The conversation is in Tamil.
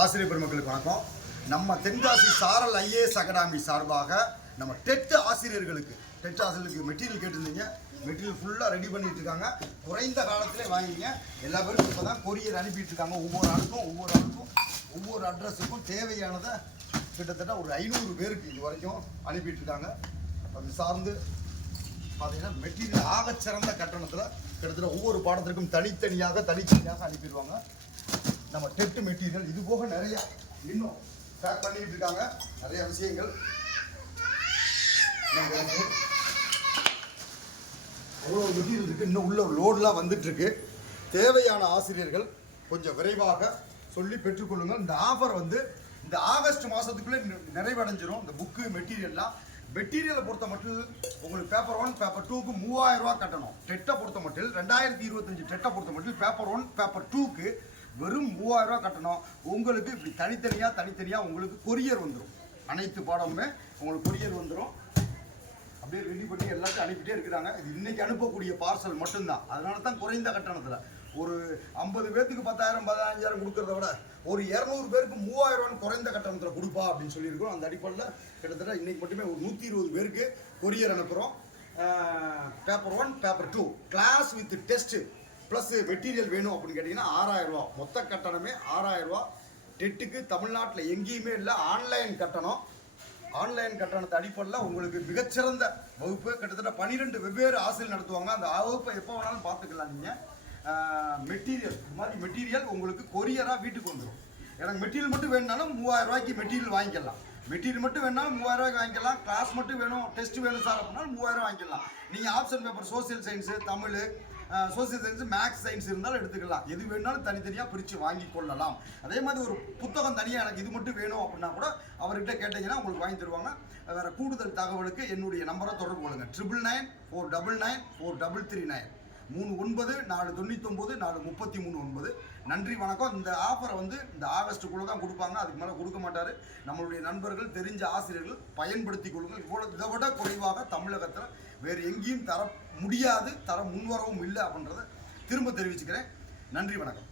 ஆசிரியர் பெருமக்களுக்கு வணக்கம். நம்ம தென்காசி சாரல் ஐஏஎஸ் அகாடமி சார்பாக நம்ம டெட் ஆசிரியர்களுக்கு டெட் ஆசிரியர்களுக்கு மெட்டீரியல் கேட்டிருந்தீங்க. மெட்டீரியல் ஃபுல்லாக ரெடி பண்ணிட்டு இருக்காங்க குறைந்த காலத்திலே வாங்கிங்க எல்லா பேருக்கும் இப்போ தான் கொரியர் அனுப்பிட்டு இருக்காங்க ஒவ்வொரு ஆளுக்கும் ஒவ்வொரு ஆளுக்கும் ஒவ்வொரு அட்ரஸுக்கும் தேவையானதை கிட்டத்தட்ட ஒரு ஐநூறு பேருக்கு இது வரைக்கும் அனுப்பிட்டு இருக்காங்க அது சார்ந்து பார்த்தீங்கன்னா மெட்டீரியல் ஆகச்சிறந்த கட்டணத்தில் கிட்டத்தட்ட ஒவ்வொரு பாடத்திற்கும் தனித்தனியாக தனித்தனியாக அனுப்பிடுவாங்க. நம்ம டெட் மெட்டீரியல் இது போக நிறைய இன்னும் பேக் பண்ணிட்டு இருக்காங்க. நிறைய விஷயங்கள். வந்து அவ்வளோ மெட்டீரியல் இருக்குது இன்னும் உள்ள லோடெலாம் வந்துட்டு இருக்கு தேவையான ஆசிரியர்கள் கொஞ்சம் விரைவாக சொல்லி பெற்றுக்கொள்ளுங்கள் இந்த ஆஃபர் வந்து இந்த ஆகஸ்ட் மாதத்துக்குள்ளே நிறைவடைஞ்சிரும். இந்த புக்கு மெட்டீரியல்லாம் மெட்டீரியலை பொறுத்த மட்டும் உங்களுக்கு பேப்பர் ஒன் பேப்பர் டூக்கு மூவாயிரம் ரூபா கட்டணும். டெட்டை பொறுத்த மட்டும் ரெண்டாயிரத்தி இருபத்தஞ்சு டெட்டை பொறுத்த மட்டும் பேப்பர் ஒன் பேப்பர் டூக்கு வெறும் மூவாயிரம் ரூபா கட்டணும். உங்களுக்கு இப்படி தனித்தனியாக தனித்தனியாக உங்களுக்கு கொரியர் வந்துடும் அனைத்து பாடமுமே உங்களுக்கு கொரியர் வந்துடும் அப்படியே ரெடி பண்ணி எல்லாத்தையும் அனுப்பிட்டே இருக்கிறாங்க. இது இன்னைக்கு அனுப்பக்கூடிய பார்சல் மட்டும்தான். அதனால தான் குறைந்த கட்டணத்தில். ஒரு ஐம்பது பேர்த்துக்கு பத்தாயிரம் பதினஞ்சாயிரம் கொடுக்கறத விட ஒரு இரநூறு பேருக்கு மூவாயிரம் ரூபான்னு குறைந்த கட்டணத்தில் கொடுப்பா அப்படின்னு சொல்லியிருக்கோம் அந்த அடிப்படையில் கிட்டத்தட்ட இன்னைக்கு மட்டுமே ஒரு நூற்றி இருபது பேருக்கு கொரியர் அனுப்புகிறோம் paper one paper two class with test plus material வேணும் அப்படின்னு கேட்டிங்கன்னா ஆறாயிரம் ரூபா. மொத்த கட்டணமே ஆறாயிரம் ரூபா. டெட்டுக்கு தமிழ்நாட்டில் எங்கேயுமே இல்லை. ஆன்லைன் கட்டணம். ஆன்லைன் கட்டணத்தை அடிப்படையில் உங்களுக்கு மிகச்சிறந்த வகுப்பு. கிட்டத்தட்ட பன்னிரெண்டு வெவ்வேறு ஆசிரியர் நடத்துவாங்க. அந்த வகுப்பை எப்போ வேணாலும் பார்த்துக்கலாம் நீங்கள் மெட்டீரியல் இது மாதிரி மெட்டீரியல் உங்களுக்கு கொரியராக வீட்டுக்கு வந்துடும் எனக்கு மெட்டீரியல் மட்டும் வேணும்னாலும் மூவாயிரம் ரூபாய்க்கு மெட்டீரியல் வாங்கிக்கலாம். மெட்டீரியல் மட்டும் வேணாலும் மூவாயிரம் ரூபாய்க்கு வாங்கிக்கலாம். கிளாஸ் மட்டும் வேணும். டெஸ்ட் வேணும் சார் அப்படின்னாலும் மூவாயிரம் வாங்கிக்கலாம். நீங்கள் option paper social science Tamil social science maths science இருந்தாலும் எடுத்துக்கலாம். எது வேணாலும் தனித்தனியாக பிரித்து வாங்கி கொள்ளலாம். அதே மாதிரி ஒரு புத்தகம் தனியாக எனக்கு இது மட்டும் வேணும் அப்படின்னா கூட அவர்கிட்ட கேட்டிங்கன்னா உங்களுக்கு வாங்கி தருவாங்க. வேறு கூடுதல் தகவலுக்கு என்னுடைய நம்பரை தொடர்பு கொள்ளுங்கள் triple nine four double nine four double three nine மூணு ஒன்பது நாலு தொண்ணூத்தொம்பது நாலு முப்பத்தி மூணு ஒன்பது. நன்றி வணக்கம். இந்த ஆஃபரை வந்து இந்த ஆகஸ்ட்டுக்குள்ளே தான் கொடுப்பாங்க. அதுக்கு மேலே கொடுக்க மாட்டார். நம்மளுடைய நண்பர்கள் தெரிஞ்ச ஆசிரியர்கள் பயன்படுத்தி கொள்ளுங்கள். இவ்வளோ இதை விட குறைவாக தமிழகத்தில் வேறு எங்கேயும் தர முடியாது தர முன்வரவும் இல்லை அப்படின்றத திரும்ப தெரிவிச்சுக்கிறேன். நன்றி வணக்கம்.